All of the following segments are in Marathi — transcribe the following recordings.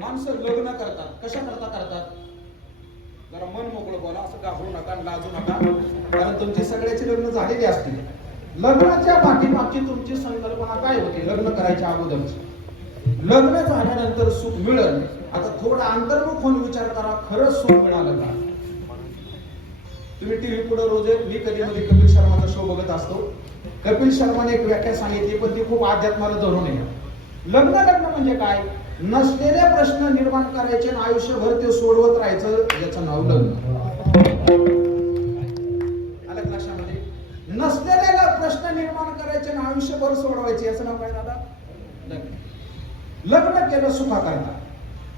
माणसं लग्न करतात कशा करता करतात जरा मन मोकळं बोला असं घाबरू नका आणि लाजू नका कारण तुमची सगळ्याची लग्न झालेली असतील लग्नाच्या पाठीमागची तुमची संकल्पना काय होती? लग्न करायच्या अगोदरची. लग्न झाल्यानंतर सुख मिळेल. आता थोडा अंतर्मुख होऊन विचार करा खरंच सुख मिळालं का? तुम्ही टीव्ही पुढे रोज एक मी कधी मध्ये कपिल शर्माचा शो बघत असतो. कपिल शर्माने एक व्याख्या सांगितली पण ती खूप अध्यात्माला धरून आहे. लग्न लग्न म्हणजे काय? नसलेले प्रश्न निर्माण करायचे आणि आयुष्यभर ते सोडवत राहायचं याचं नाव लग्न. आलं नसलेले प्रश्न निर्माण करायचे आणि आयुष्यभर सोडवायचे याचं नाव काय दादा? लग्न. लग्न केलं सुखा करता.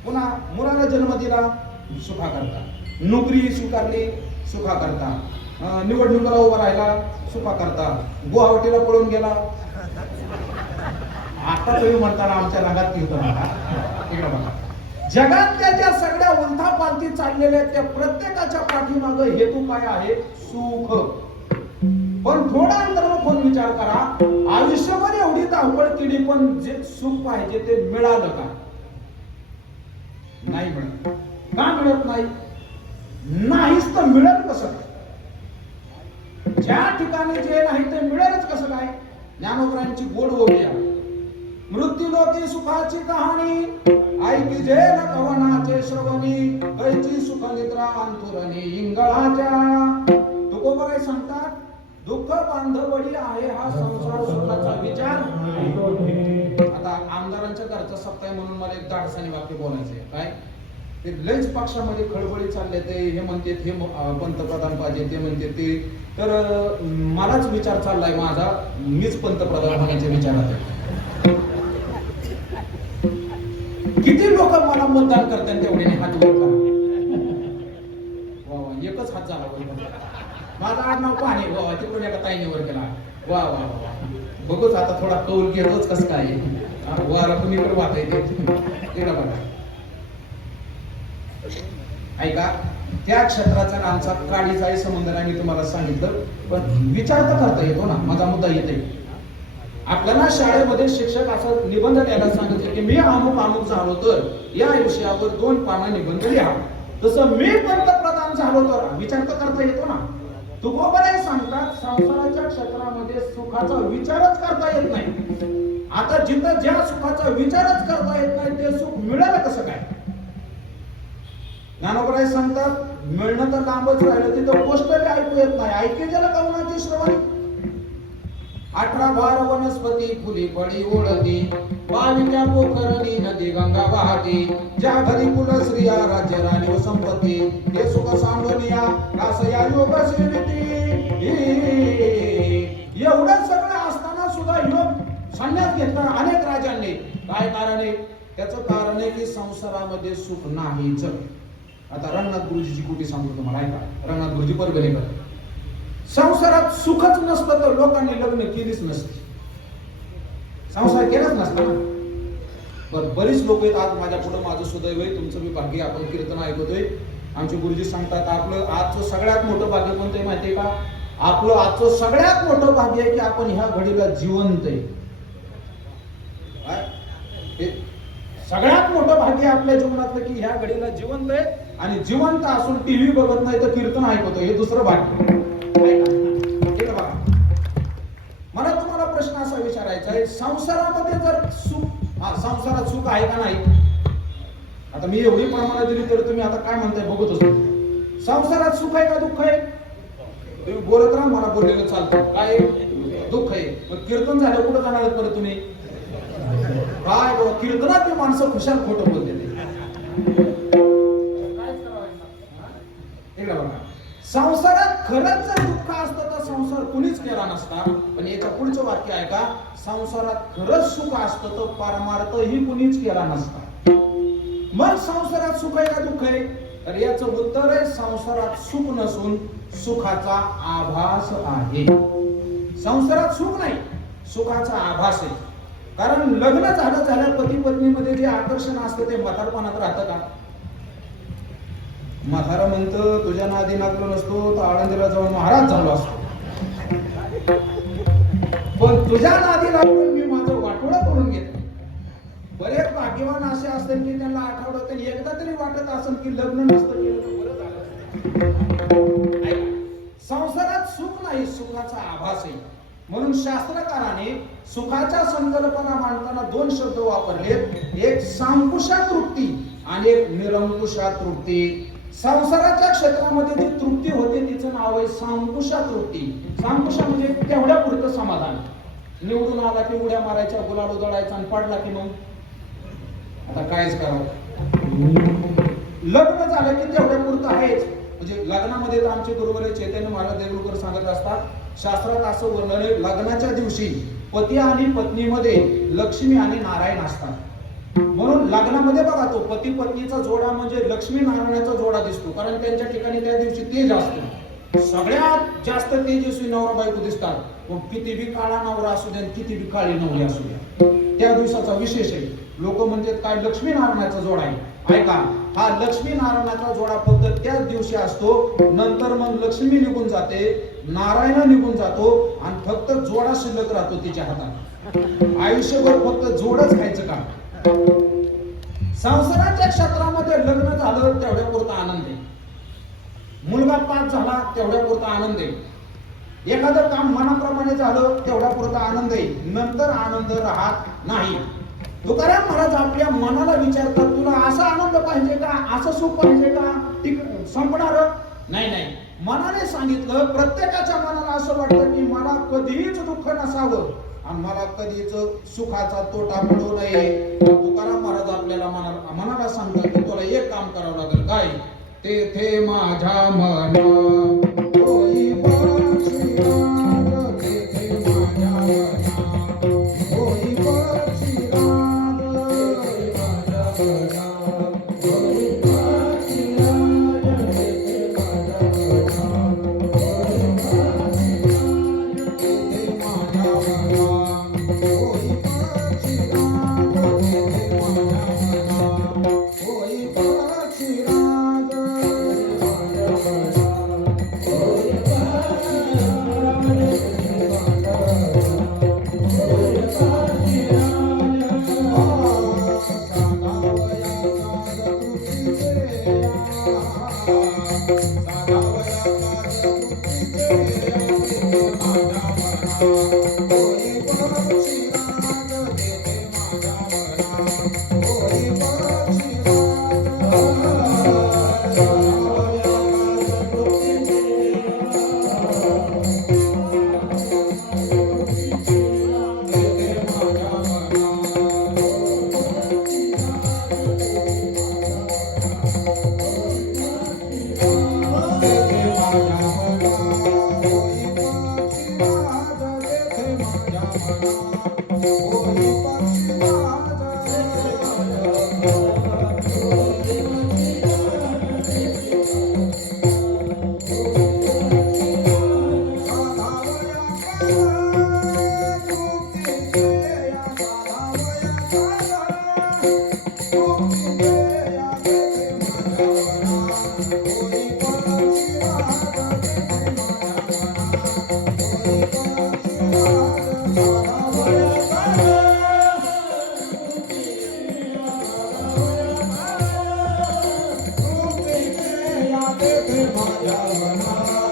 पुन्हा मुलाला जन्म दिला सुखा करता. नोकरी स्वीकारली सुखा करता. निवडणुकीला उभा राहिला सुखा करता. गुवाहाटीला पळून गेला. आता तुम्ही म्हणताना आमच्या रंगात कीर्तन इकडे बघा. जगातल्या ज्या सगळ्या उलथापालथी चाललेल्या आहेत, त्या प्रत्येकाच्या पाठीमाग हेतू काय आहे? सुख. पण थोडा अंतर्मुख होऊन विचार करा. आयुष्यभर एवढी धावपळ केली पण जे सुख पाहिजे ते मिळालं का? नाही मिळत. का मिळत नाही? नाहीच तर मिळत कसं? ज्या ठिकाणी जे नाही ते मिळेलच कसं काय? ज्ञानोबरांची गोड ओवी मृत्यू लोकी सुखाची कहाणी ऐकी जे न कवनाचे श्रवणी कैची सुख निद्रा अंतुरणी इंगळाच्या. तुकोबराय सांगतात दुःख बांधवडी आहे हा संसार सुखाचा विचार. आता आमदारांच्या घरचा सप्ताह म्हणून मला एक दाडसाने वाक्य बोलायचंय काय? ते लयच पक्षामध्ये खळबळी चालले ते हे म्हणते हे पंतप्रधान पाहिजे ते म्हणते ते. तर मलाच विचार चाललाय माझा. मीच पंतप्रधान होण्याच्या विचारात आहे. किती लोक मला मतदान करतात तेवढे हात वा एकच हात झाला. माझा आडनाव पाणी वा वा केला वा वा वा. बघूच आता थोडा कौल घेतोच कस काय वारा कुणीकडे वाहता येते बघा. ऐका त्या क्षेत्राचा आणि आमचा काळीचाही संबंध नाही मी तुम्हाला सांगितलं पण विचार तर करता येतो ना. माझा मुद्दा येते आपल्याला शाळेमध्ये शिक्षक असं निबंध द्यायला सांगितलं की मी अमुक अमुक झालो तर या विषयावर दोन पानं निबंध लिहा. तसं मी पंतप्रधान झालो तर विचार तर करता येतो ना. तुकोबराय सांगतात संसाराच्या क्षेत्रामध्ये सुखाचा विचारच करता येत नाही. आता जिथं ज्या सुखाचा विचारच करता येत नाही ते सुख मिळालं कसं काय? ज्ञानोबराय सांगतात मिळणं तर लांबच राहिलं तिथं गोष्ट ऐकू येत नाही. ऐके ज्याला कवनाची श्रवणी? अठरा भार वनस्पती फुली फळी ओळती बावीच्या पोखरणी नदी गंगा वाहते. ज्या घरी कुल स्त्रिया राज्य राणी संपत्ती. हे सुख सांगनिया कासया योग सेविती. एवढं सगळं असताना सुद्धा योग संन्यास घेतला अनेक राजांनी. काय कारण आहे? त्याचं कारण आहे की संसारामध्ये सुख नाही जग आता रंगनाथ गुरुजीची कुठे सांगतो तुम्हाला ऐका. रंगनाथ गुरुजी परभणीकर संसारात सुखच नसतं तर लोकांनी लग्न केलीच नसती. संसार केलाच नसता ना. बर बरीच लोक आहेत आज माझ्या पुढे माझं सुदैव आहे तुमचं मी भाग्य आपण कीर्तन ऐकतोय. आमचे गुरुजी सांगतात आपलं आजचं सगळ्यात मोठं भाग्य कोणतं आहे माहितीये का? आपलं आजचं सगळ्यात मोठं भाग्य आहे की आपण ह्या घडीला जिवंत आहे. काय? सगळ्यात मोठं भाग्य आहे आपल्या जीवनातलं की ह्या घडीला जिवंत आहे आणि जिवंत असून टीव्ही बघत नाही तर कीर्तन ऐकतोय. हे दुसरं भाग्य. आता मी एवढी प्रमाणात दिली तर तुम्ही आता काय म्हणताय बघत असतो संसारात सुख आहे का दुःख आहे? तुम्ही बोलत राहा मला बोललेलं चालतं. काय दुःख आहे. मग कीर्तन झालं कुठं जाणार परत तुम्ही? काय बघा कीर्तनात ते माणसं खुशाल खोटं बोलते संसारात खरंच जर दुःख असतं तर संसार कुणीच केला नसता. पण एका पुढचं वाक्य आहे का? संसारात खरंच सुख असतं तर परमार्थ ही कुणीच केला नसता. मग संसारात सुख आहे का दुःख आहे? तर याचं उत्तर आहे संसारात सुख नसून सुखाचा आभास आहे. संसारात सुख नाही सुखाचा आभास आहे. कारण लग्न झालं झाल्या पती पत्नीमध्ये जे आकर्षण असतं ते म्हातारपणात राहतं का? म्हातारा म्हणतं तुझ्या नादी लागलो नसतो तर आळंदीला जाऊन महाराज झालो असतो. पण तुझ्या नादी लागून मी बरेच भाग्यवान असे असतील की त्यांना आठवडं तरी एकदा तरी वाटत असेल की लग्न नसतं केलं तर बरं झालं संसारात सुख नाही सुखाचा आभास आहे. म्हणून शास्त्रकाराने सुखाच्या संकल्पना मांडताना दोन शब्द वापरले. एक सांकुशा तृप्ती आणि एक निरंकुशा तृप्ती संसाराच्या क्षेत्रामध्ये जी तृप्ती होते तिचं नाव आहे सांकुशा तृप्ती सांकुशा म्हणजे तेवढ्या पुरतं समाधान. निवडून आला की उड्या मारायच्या गुलाल उधळायचा आणि पडला की मग आता कायच करावं? लग्न झालं की तेवढ्या पुरतं आहेच. म्हणजे लग्नामध्ये तर आमचे गुरुवर चैतन्य महाराज देवळकर सांगत असतात शास्त्रात असं वर्णन आहे लग्नाच्या दिवशी पती आणि पत्नीमध्ये लक्ष्मी आणि नारायण असतात. म्हणून लग्नामध्ये बघा तो पती पत्नीचा जोडा म्हणजे लक्ष्मी नारायणाचा जोडा दिसतो कारण त्यांच्या ठिकाणी त्या दिवशी तेज असतो. सगळ्यात जास्त तेजस्वी नवरा बायको दिसतात. मग किती बी काळा नवरा असू द्या किती बी काळी नवरी असू द्या त्या दिवसाचा विशेष आहे. लोक म्हणजे काय लक्ष्मी नारायणाचा जोडा आहे. ऐका हा लक्ष्मी नारायणाचा जोडा फक्त त्याच दिवशी असतो नंतर मग लक्ष्मी निघून जाते नारायण निघून जातो आणि फक्त जोडा शिल्लक राहतो तिच्या हातात. आयुष्यभर फक्त जोडच खायचं काम. संसाराच्या क्षेत्रामध्ये लग्न झालं तेवढ्या पुरता आनंद आहे. मुलगा पाच झाला तेवढ्या पुरता आनंद आहे. एखादं काम मनाप्रमाणे झालं तेवढ्या पुरता आनंद आहे. नंतर आनंद राहत नाही. तुकाराम महाराज आपल्या मनाला विचारतात तुला असा आनंद पाहिजे का? असं सुख पाहिजे का? संपणार? नाही नाही. मनाने सांगितलं प्रत्येकाच्या मनाला असं वाटतं की मला कधीच दुःख नसावं आणि मला कधीच सुखाचा तोटा मिळू नये. तुकाराम महाराज आपल्याला मनाला मनाला सांगतात की तुला एक काम करावं लागेल. काय? तेथे माझ्या मना Thank you. माझ्या मना